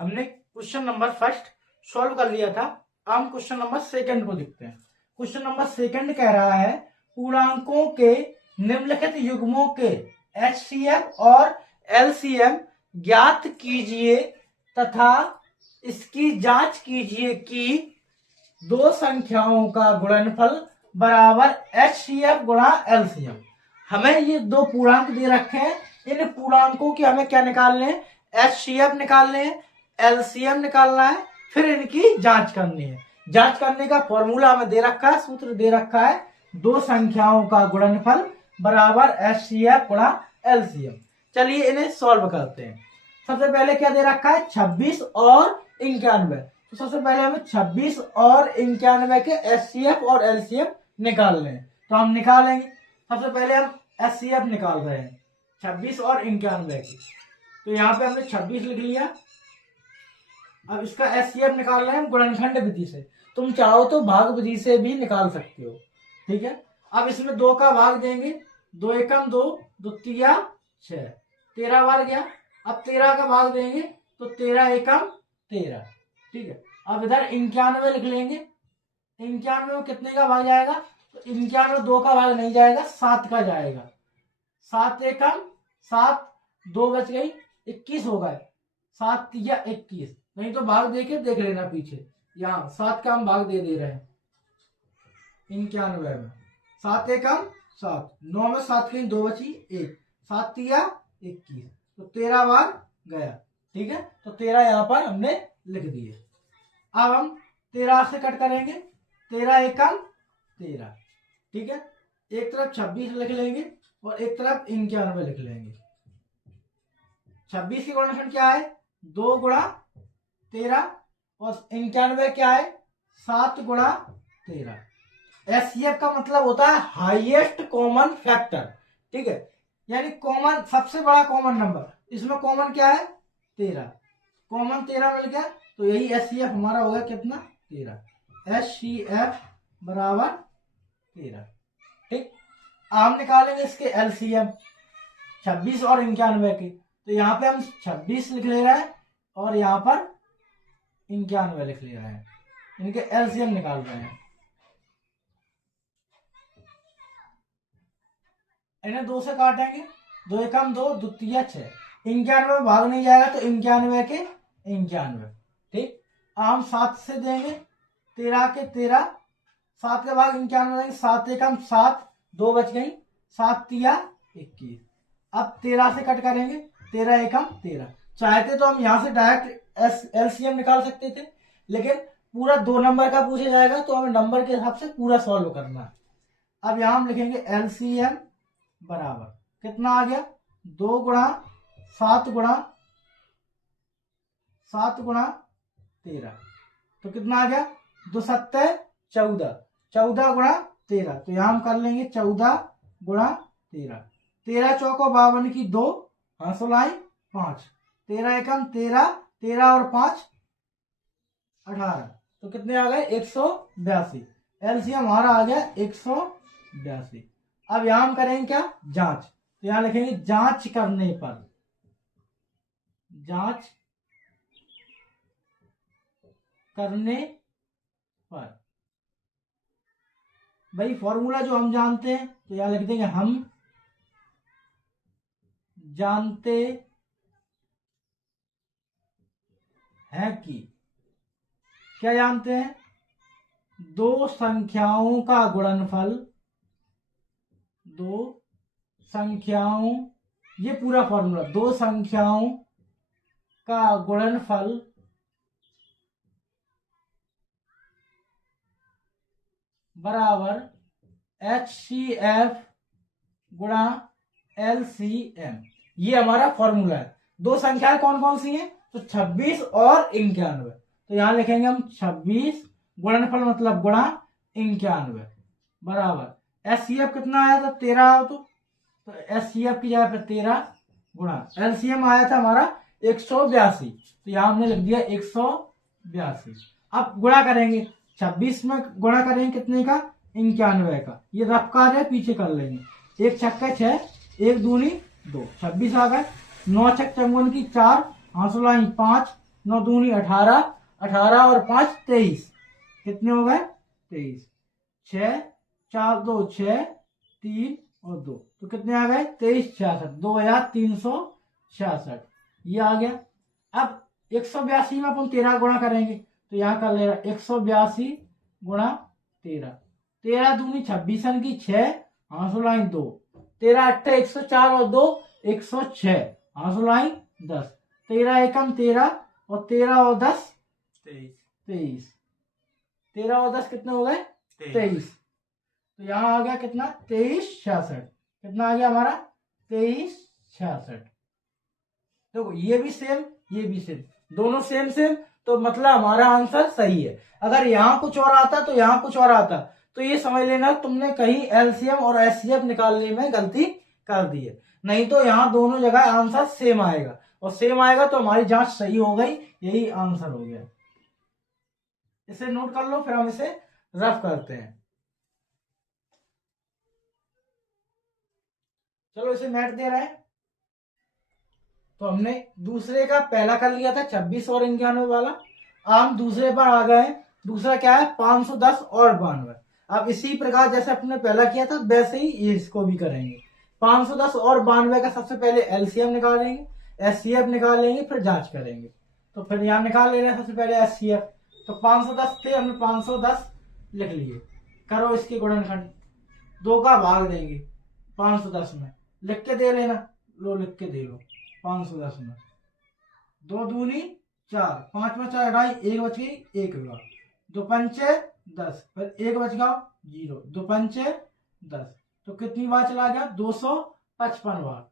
हमने question number first solve कर लिया था। हम क्वेश्चन नंबर सेकंड को देखते हैं। क्वेश्चन नंबर सेकंड कह रहा है पूर्णांकों के निम्नलिखित युग्मों के एचसीएफ और एलसीएम ज्ञात कीजिए तथा इसकी जांच कीजिए कि दो संख्याओं का गुणनफल बराबर एचसीएफ गुणा एलसीएम। हमें ये दो पूर्णांक दे रखे हैं, इन पूर्णांकों की हमें क्या निकालने हैं, एचसीएफ निकालने हैं, एलसीएम निकालना है, फिर इनकी जांच करनी है। जांच करने का फॉर्मूला हमें दे रखा है, सूत्र दे रखा है, दो संख्याओं का गुणनफल बराबर एचसीएफ गुणा एलसीएम। चलिए इन्हें सॉल्व करते हैं। सबसे पहले क्या दे रखा है, 26 और 91। तो सबसे पहले हमें 26 और 91 के एचसीएफ और एलसीएम निकालने हैं, तो हम निकालेंगे। सबसे पहले हम एचसीएफ निकाल रहे हैं 26 और 91 की, तो यहाँ पे हमने 26 लिख लिया। अब इसका एचसीएफ निकाल रहे हैं हम गुणनखंड विधि से। तुम चाहो तो भाग विधि से भी निकाल सकते हो, ठीक है। अब इसमें 2 का भाग देंगे, 2 एकम 2, 2 तिया 6, 13 बार गया। अब 13 का भाग देंगे तो 13 एकम 13, ठीक है। अब इधर 91 लिख लेंगे। 91 में कितने का भाग जाएगा, तो 91 2 का भाग नहीं जाएगा, 7 का जाएगा। 7 एकम 7, 2 बच गई, 21 हो गए। 7 तिया 21, नहीं तो भाग देके देख लेना पीछे, यहाँ 7 का हम भाग दे रहे हैं 91 में। 7 एकम 7, 9 में 7 की 2 बची 1, 7 तिया 21, तो 13 बार गया, ठीक है। तो 13 यहाँ पर हमने लिख दिए। अब हम 13 से कट करेंगे, 13 एकम 13, ठीक है। एक तरफ 26 लिख लेंगे और एक तरफ 91 लिख लेंगे। 26 की गुणनखंड क्या है, 2 गुणा 13, और 91 क्या है, 7 गुणा 13। एचसीएफ का मतलब होता है हाईएस्ट कॉमन फैक्टर, ठीक है, यानी कॉमन सबसे बड़ा कॉमन नंबर। इसमें कॉमन क्या है, 13, कॉमन 13 मिल गया, तो यही एचसीएफ हमारा हो गया कितना, 13। एचसीएफ बराबर 13, ठीक। हम निकालेंगे इसके एलसीएम 26 और 91 के, तो यहाँ पे हम 26 लिख ले रहे हैं और यहाँ पर 91 लिख ले रहे हैं, इनके एलसीएम निकाल रहे हैं। इन्हें 2 से काटेंगे, 2 एकम 2, 2 तिया 6, 91 में भाग नहीं जाएगा तो 91 के 91, ठीक। हम 7 से देंगे, 13 के 13, 7 के भाग 91 देंगे, 7 एकम 7, 2 बच गई, 7 तिया 21। अब 13 से कट करेंगे, 13 एकम 13। चाहते तो हम यहाँ से डायरेक्ट एलसीएम निकाल सकते थे, लेकिन पूरा 2 नंबर का पूछा जाएगा तो हमें नंबर के हिसाब से पूरा सॉल्व करना है। अब यहाँ हम लिखेंगे एलसीएम बराबर कितना आ गया, 2 गुणा 7 गुणा 7 गुणा 13, तो कितना आ गया, 2 सत्ते 14, 14 गुणा 13, तो यहाँ हम कर लेंगे 14 गुणा 13। 13 चौको 52 की 2, हंसुलाई 5, 13 एकम 13, 13 और 5 18, तो कितने आ गए, 182। एलसीएम हमारा आ गया 182। अब यहां हम करेंगे क्या, जांच, तो यहां लिखेंगे जांच करने पर, जांच करने पर, भाई फॉर्मूला जो हम जानते हैं तो यहां लिख देंगे हम जानते हैं कि, क्या जानते हैं, दो संख्याओं का गुणनफल, दो संख्याओं, ये पूरा फॉर्मूला, दो संख्याओं का गुणनफल बराबर एचसीएफ गुणा एलसीएम, ये हमारा फॉर्मूला है। दो संख्याएं कौन कौन सी हैं, तो 26 और 91, तो यहां लिखेंगे हम 26 गुणनफल मतलब गुणा 91 बराबर एचसीएफ कितना आया था, 13 तो एचसीएफ की जगह पे 13 गुणा एलसीएम आया था हमारा 182, तो यहां हमने लिख दिया 182। अब गुणा करेंगे, 26 में गुणा करेंगे कितने का, 91 का, ये रफ कार्य है, पीछे कर लेंगे, 1 छक्का 6, 1 दूनी 2, 26 आ गए। 9 छक 54 की 4, 5 5, 9 दूनी 18, 18 और 5 23, कितने हो गए 23, 6 4 2 6 3 और 2, तो कितने आ गए 23 66, 2366 ये आ गया। अब 182 में अपन 13 गुणा करेंगे, तो यहाँ कर ले रहा 182 गुणा 13, 13 दूनी 26 की 6, आंसू लाइन 2, 13 8 104 और 2 106, आंसू लाइन 10, 13 एकम 13 और 13 और 10 23, 13 और 10 कितने हो गए 23, तो यहाँ आ गया कितना 2366, कितना आ गया हमारा 2366। देखो ये भी सेम ये भी सेम, दोनों सेम सेम, तो मतलब हमारा आंसर सही है। अगर यहाँ कुछ और आता तो यहाँ कुछ और आता, तो ये समझ लेना तुमने कहीं एलसीएम और एचसीएफ निकालने में गलती कर दी है, नहीं तो यहाँ दोनों जगह आंसर सेम आएगा, और सेम आएगा तो हमारी जांच सही हो गई, यही आंसर हो गया। इसे नोट कर लो, फिर हम इसे रफ करते हैं। चलो इसे मैट दे रहा है, तो हमने दूसरे का पहला कर लिया था 26 और 91 वाला, हम दूसरे पर आ गए। दूसरा क्या है 510 और 92। अब इसी प्रकार जैसे अपने पहला किया था वैसे ही इसको भी करेंगे। 510 और 92 का सबसे पहले एलसीएम निकालेंगे, एचसीएफ निकालेंगे, फिर जांच करेंगे। तो फिर यहाँ निकाल ले रहे हैं सबसे पहले एचसीएफ, तो 510 थे, हमने 510 लिख लिए। करो इसके गुणनखंड, 2 का भाग देंगे 510 में, लिख के दे लेना, लो लिख के दे लो 510 में, 2 दूनी 4, 5 में 4 ढाई, 1 बच गई, 1 हुआ, 2 पंचे 10, फिर 1 बच गया 0, 2 पंचे 10, तो कितनी बार चला गया 255 बार,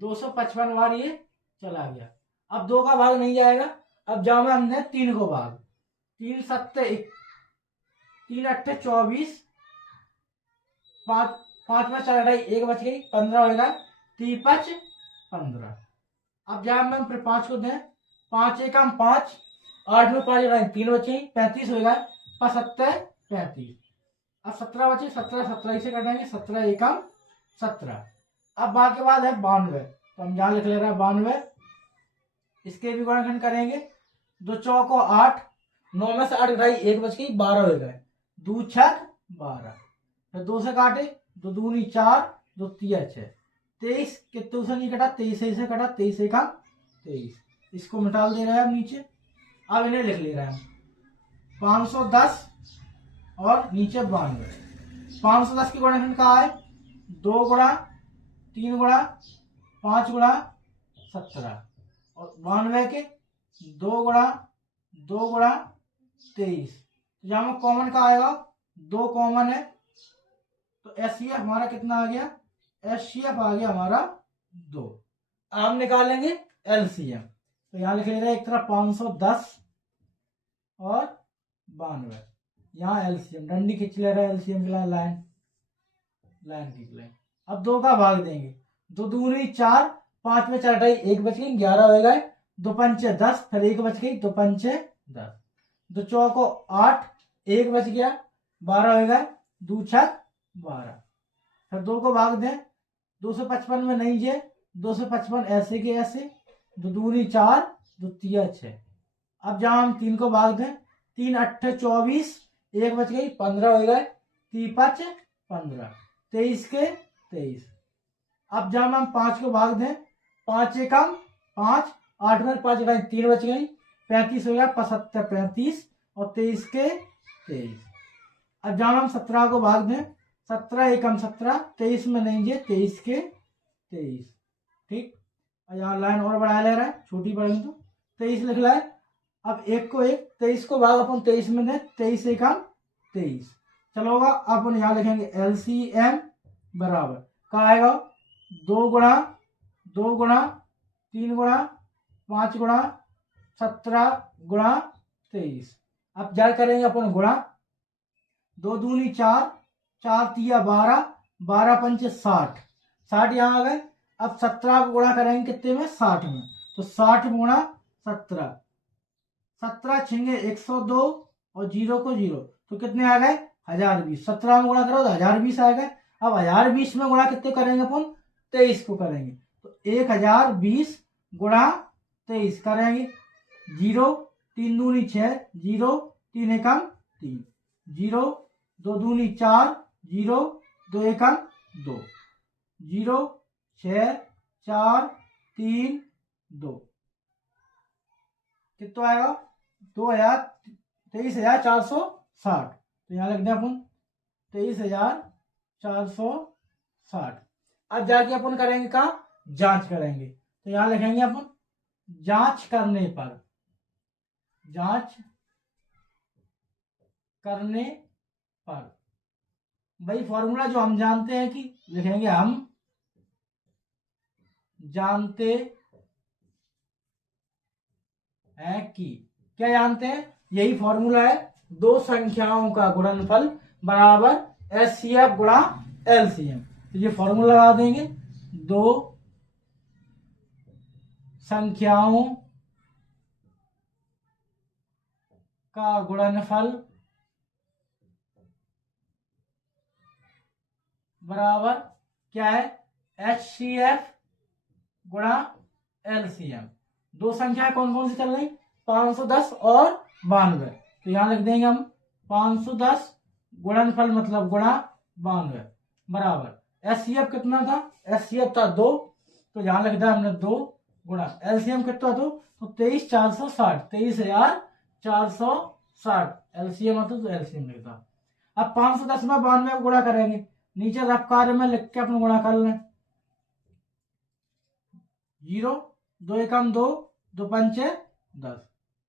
255 बार ये चला गया। अब 2 का भाग नहीं जाएगा, अब जाओ हमने 3 को भाग, 3 7 3 8 24, 5 में 4 ढाई, 1 बच गई, 15 होगा, 3 5 15। अब जब हम फिर 5 को दें, 5 एकम 5, 8 में 5 ढाई 3 बचे, 35 होगा, 7 35। अब 17 बचे, 17 17 से कटेंगे, 17 एकम 17। अब बाकी बाद है 92, तो हम यहाँ लिख ले रहे हैं 92, इसके भी गुणनखंड करेंगे, 2 चौको 8, 9 में से 8 ढाई, 1 बच गई, 12 हो गए, 2 6 12, फिर 2 से काटे, 2 दूनी 4, 2 3 6, 23 कितने से नहीं कटा, 23 से कटा, 23 का 23, इसको मिटा दे रहे हैं अब नीचे। अब इन्हें लिख ले रहे हैं 510 और नीचे 92। 510 की गुणनखंड कहा है 2 गुणा 3 गुणा 5 गुणा 17, और 92 के 2 गुणा 2 गुणा 23, तो जहां में कॉमन का आएगा 2 कॉमन है, तो एचसीएफ हमारा कितना आ गया, एचसीएफ आ गया हमारा 2। अब निकालेंगे एलसीएम, तो यहाँ लिख ले रहे हैं एक तरफ 510 और 92, यहाँ एलसीएम डंडी खींच ले रहा है, एलसीएम के लिए लाइन खींच ले। अब 2 का भाग देंगे, 2 दूनी 4, 5 में 4 ढाई, 1 बच गई, 11 हो गए, 2 पंचे 10, फिर 1 बच गई, 2 पंचे 10, 2 चौको 8, 1 बच गया, 12 हो गए, 2 6 12, फिर 2 को भाग दें, 255 में नहीं जे, 255 ऐसे के ऐसे, 2 दूनी 4, 2 3 6। अब जहां हम 3 को भाग दें, 3 8 24, 1 बच गई, 15 हो गए, 3 5 15, 23 के 23। अब जहां हम 5 को भाग दें, 5 एकम 5, 8 में 5 ढाई, 3 बच गई, 35 हो गया, 75 35, और 23 के 23। अब जहां हम 17 को भाग दें, 17 एकम 17, 23 में नहीं जे, 23 के 23, ठीक। और यहाँ लाइन और बढ़ा ले रहा है, छोटी बढ़ेगी तो 23 लिख रहा है। अब 1 को 1, 23 को भाग अपन 23 में दें, 23 एकम 23, चलो होगा। अपन यहाँ लिखेंगे एलसीएम बराबर क्या आएगा, 2 गुणा 2 गुणा 3 गुणा 5 गुणा 17 गुणा 23। अब क्या करेंगे अपन गुणा, 2 दूनी 4, 4 3 12, 12 पंचे 60, 60 यहाँ आ गए। अब 17 को गुणा करेंगे कितने में, 60 में, तो 60 गुणा 17, 17 छिंगे 102 और 0 को 0, तो कितने आ गए 1020। 17 में गुणा करो तो 1020 आ गए। अब 1020 में गुणा कितने करेंगे अपन, 23 को करेंगे, तो 1020 गुणा 23 करेंगे, 0 3 दूनी 6, 0 3 एकम 3, 0 2 दूनी 4, 0 2 एकम 2, 0 6 4 3 2, कितना आएगा 23,460। तो यहाँ लिख दें अपन 23,460। अब जाके अपन करेंगे का जांच करेंगे, तो यहाँ लिखेंगे अपन जांच करने पर, जांच करने पर भाई फॉर्मूला जो हम जानते हैं कि लिखेंगे हम जानते हैं कि, क्या जानते हैं, यही फॉर्मूला है, दो संख्याओं का गुणनफल बराबर एचसीएफ गुणा एलसीएम। तो ये फॉर्मूला लगा देंगे, दो संख्याओं का गुणनफल बराबर क्या है एचसीएफ गुणा एलसीएम। दो संख्या कौन कौन सी चल रही 510 और 92। तो यहां लिख देंगे हम 510 गुणनफल मतलब गुणा 92 बराबर एचसीएफ कितना था, एचसीएफ था 2, तो यहां लिख दिया हमने 2 गुणा एलसीएम कितना था तो 23,460, 23,460 एलसीएम आता तो एलसीएम लिखता। अब 510 में 92 को गुणा करेंगे, नीचे रफ कार्य में लिख के अपन गुणा कर लें, 0 2 एकम 2, 2 पंचे 10,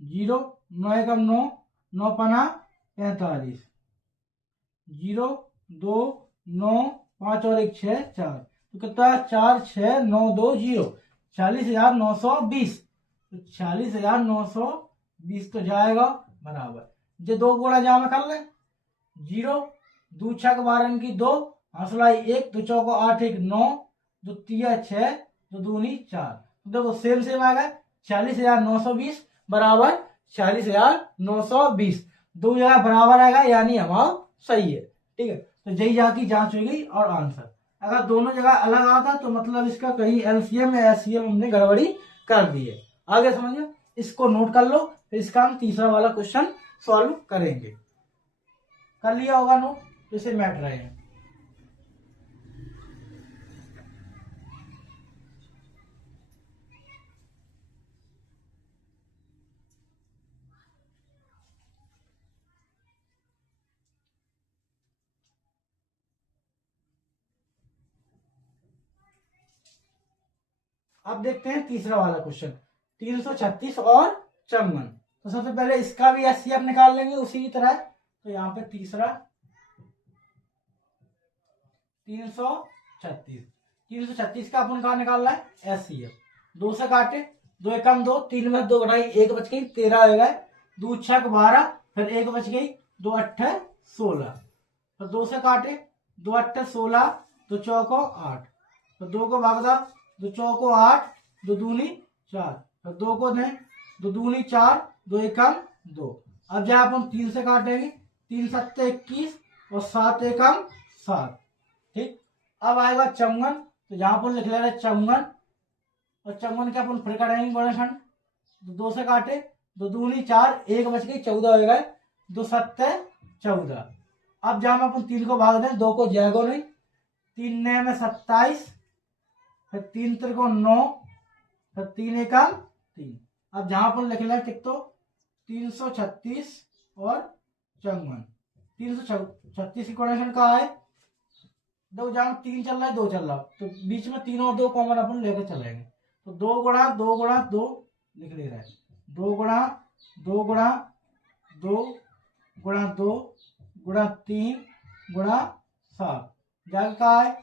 0 9 एकम 9, 9 पना 45, 0 2 9 5 और 1 6 4, तो कितना 4 6 9 2 0, 40,920। तो 40,920 तो जाएगा बराबर, जो दो गुणा जमा कर ले, 0 2 6 12 की 2, हंसलाई 1, 2 चौको 8 1 9, 2 तिया 6, 2 दूनी 4। तो देखो सेम सेम आ गया 40,920 बराबर 40,920, दो जगह बराबर आएगा यानी हमारा सही है। ठीक है, तो यही जाकी जांच हो गई और आंसर। अगर दोनों जगह अलग आता तो मतलब इसका कहीं एलसीएम या एचसीएम हमने गड़बड़ी कर दी है। आगे समझिए, इसको नोट कर लो, फिर इसका हम तीसरा वाला क्वेश्चन सॉल्व करेंगे। कर लिया होगा नोट, तो इसे मैट रहे हैं। अब देखते हैं तीसरा वाला क्वेश्चन, 336 और 54। तो सबसे पहले इसका भी एचसीएफ निकाल लेंगे उसी की तरह। तो यहाँ पे तीसरा 336 का अपन कहा निकालना है एचसीएफ, 2 से काटे, 2 एकम 2, 3 में 2 घटाई 1 बच गई 13 हो गए, 2 6 12, फिर 1 बच गई 2 8 16, तो 2 से काटे, 2 8 16, 2 चौको 8, तो 2 को भाग दो, 2 चौको 8, 2 दूनी 4, तो 2 को दें, 2 दूनी 4, 2 एकम 2। अब जहां अपन 3 से काटेंगे, 3 सत्ते 21 और 7 एकम 7। ठीक, अब आएगा 54, तो जहां पर लिख ले रहे 54 और 54 के अपन फिर करेंगे गुणनखंड, तो 2 से काटे, 2 दूनी 4, 1 बच गई 14 हो गए, 2 सत्ते 14। अब जहां अपन 3 को भाग दें, 2 को जाएगा नहीं, 3 नए में 27, फिर 3 त्रिको 9, फिर 3 एकम 3। अब जहां पर लिख लें कितो 336 और 54, 336 की गुणनखंड कहा है, दो जहां 3 चल रहा है 2 चल रहा, तो बीच में 3 और 2 कॉमन अपन लेकर चलेंगे, तो 2 गुणा 2 गुणा 2 लिख ले रहा है, 2 गुणा 2 गुणा 2 गुणा 2 गुणा 3 गुणा 7, जाकर कहा है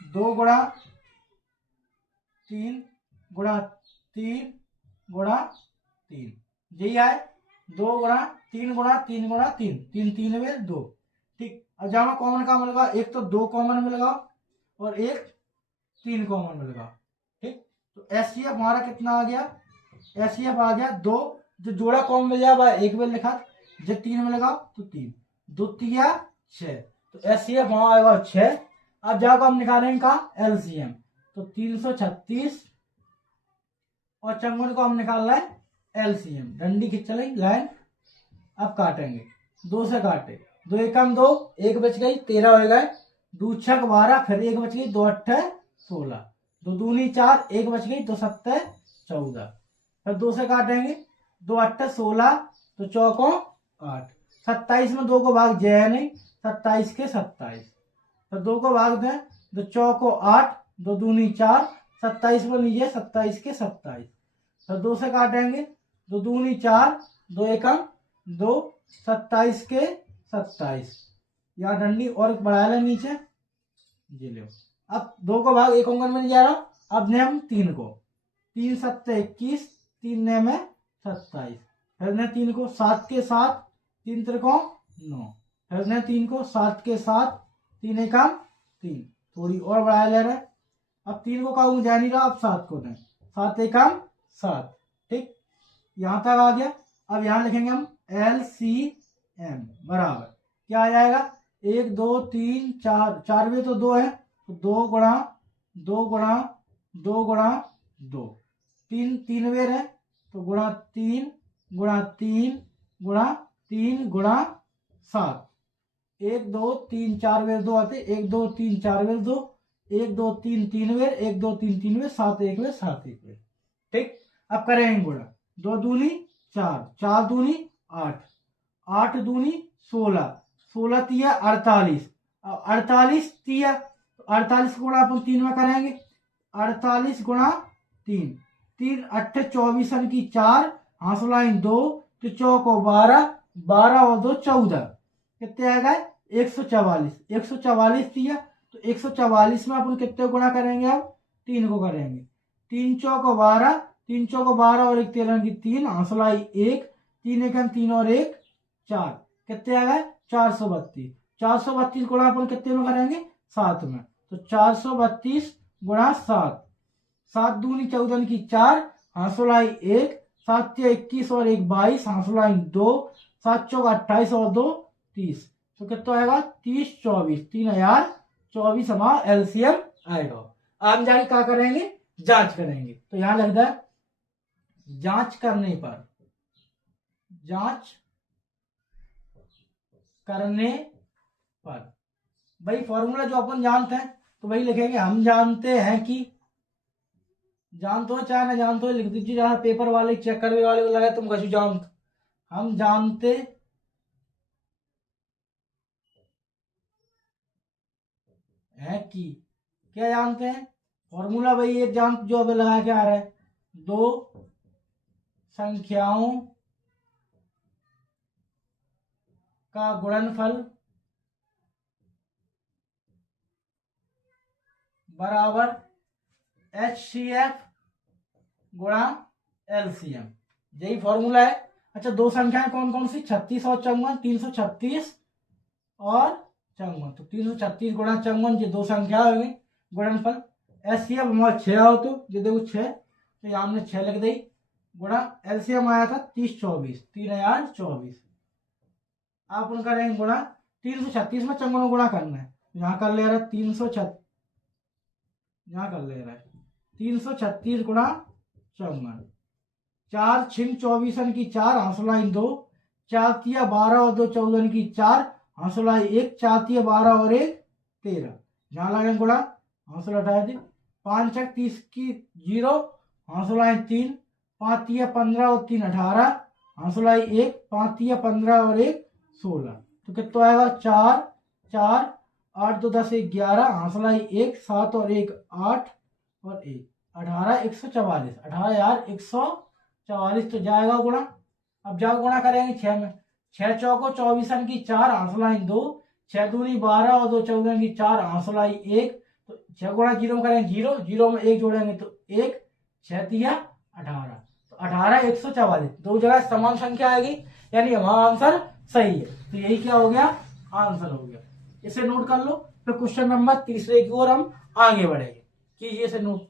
2 गुणा 3 गुणा 3 गुणा 3, यही है 2 गुणा 3 गुणा 3 गुणा 3, 3 3 में 2। ठीक, अब जहां कॉमन का मिलेगा, एक तो 2 कॉमन मिलेगा और एक 3 कॉमन मिलेगा। ठीक, तो एचसीएफ हमारा कितना आ गया, एचसीएफ आ गया 2, जो जोड़ा कॉमन मिल जाएगा एक में लिखा, जो 3 मिलेगा तो 3, 2 तिया 6, तो एचसीएफ वहां आएगा 6। अब जाकर हम निकालेंगे का एलसीएम, तो 336 और 54 को हम निकालना है एलसीएम। डंडी खींच चले लाइन। अब काटेंगे, 2 से काटे, 2 एकम 2, 1 बच गई, 13 हो गए, 2 छक 12, फिर 1 बच गई, 2 अट्ठे 16, 2 दूनी 4, 1 बच गई, 2 सत्ते 14, फिर 2 से काटेंगे, 2 अट्ठे 16, तो चौको 8, 27 में 2 को भाग जय नहीं, 27 के 27, फिर 2 को भाग दें, 2 चौको 8, 2 दूनी 4, 27 में लीजिए 27 के 27, फिर 2 से काटेंगे, 2 दूनी 4, 2 एकम 2, 27 के 27, यहाँ डंडी और बढ़ा ले नीचे, ये लो। अब 2 को भाग 1 अंकन में नहीं जा रहा, अब ने हम 3 को, 3 सत्ते 21, 3 ने में 27, फिर ने 3 को 7 के 7, 3 त्रिकोण 9, फिर ने 3 को 7 के 7, 3 एकम 3, थोड़ी और बढ़ा ले रहे, अब 3 को कहूँ जा नहीं रहा, अब 7 को दें, 7 एकम 7, ठीक, यहां तक आ गया। अब यहां लिखेंगे हम LCM बराबर क्या आ जाएगा, 1 2 3 4, 4 में तो 2 है, तो 2 गुणा 2 गुणा 2 गुणा 2, 3 3 वेर है, तो गुणा 3 गुणा 3 गुणा 3 गुणा 7, 1 2 3 4 वेर 2 आते, 1 2 3 4 वेर 2, 1 2 3 3 वेर, 1 2 3 3 वेर, 7 1 वेर 7 1 वेर, ठीक। अब करेंगे गुणा, 2 दूनी 4, 4 दूनी 8, 8 दूनी 16, 16 तिया 48, अब 48 तिया, 48 गुणा अपन 3 में करेंगे, 48 गुणा 3, 3 अट्ठे 24 की 4, हासुलाइन 2, तो चौको 12, 12 और 2 14, कितने आ गए 144, 144 तिया, तो 144 में अपन कितने गुणा करेंगे, अब 3 को करेंगे, 3 चौको 12, 3 चौको 12 और 1 13 की 3, हासुलाई 1, 3 एकम 3 और 1 4, कितने आ गए 432, 432 गुणा अपन कितने में करेंगे 7 में, तो 432 गुणा 7, 7 दूनी 14 की 4, हासुलाई 1, 7 21 और 1 22, हासुलाई 2, 7 चौक 28 और 2 30, तो कितना आएगा 30 24, 3024 हमारा एलसीएम आएगा। अब जाके क्या करेंगे, जांच करेंगे, तो यहां लगता है जांच करने पर, जांच करने पर भाई फॉर्मूला जो अपन जानते हैं तो वही लिखेंगे, हम जानते हैं कि, जानते हो चाहे ना जानते हो लिख दीजिए, जहां पेपर वाले चेक करने वाले को लगा तुम कछु जानते, हम जानते हैं कि, क्या जानते हैं फॉर्मूला भाई एक जान जो अभी लगा के आ रहा है, 2 संख्याओं का गुणनफल बराबर HCF गुणा LCM, यही फॉर्मूला है। अच्छा 2 संख्याएं कौन कौन सी, 36 और 54, 336 और 54, तो 336 गुणा 54, ये 2 संख्या हो गई गुणनफल। HCF हमारा 6 हो, तो ये देखो 6, तो यहाँ हमने 6 लिख दी, गुणा LCM आया था 30 24, 3024, आप उनका रहेंगे गुणा 336 में 54 गुणा करना है, यहाँ कर ले रहा है 336, यहाँ कर ले रहा है 336 गुणा 54, 4 छिन 24 की 4, हासुलाई 2, 4 तिया 12 और 2 14 की 4, हासुलाई 1, 4 तिया 12 और 1 13, यहाँ लगे गुणा, हासुला हटा दी, 5 छक 30 की 0, हासुलाई 3, 5 तिया 15 और 3 18, हासुलाई 1, 5 तिया 15 और 1 16, तो कितना आएगा 4 4, 8 2 10 1 11, हासुलाई 1, 7 और 1 8 और 1 18, 144, 18,144, तो जाएगा गुणा। अब जाओ गुणा करेंगे 6 में, 6 चौको 24 की 4, हासुलाई 2, 6 दूनी 12 और 2 14 की 4, हासुलाई 1, तो 6 गुणा 0 में करेंगे 0, 0 में 1 जोड़ेंगे तो 1, 6 तिया 18, तो 18,144, 2 जगह समान संख्या आएगी, यानी हमारा आंसर सही है, तो यही क्या हो गया आंसर हो गया। इसे नोट कर लो, फिर क्वेश्चन नंबर 3 की ओर हम आगे बढ़ेंगे, कीजिए इसे नोट।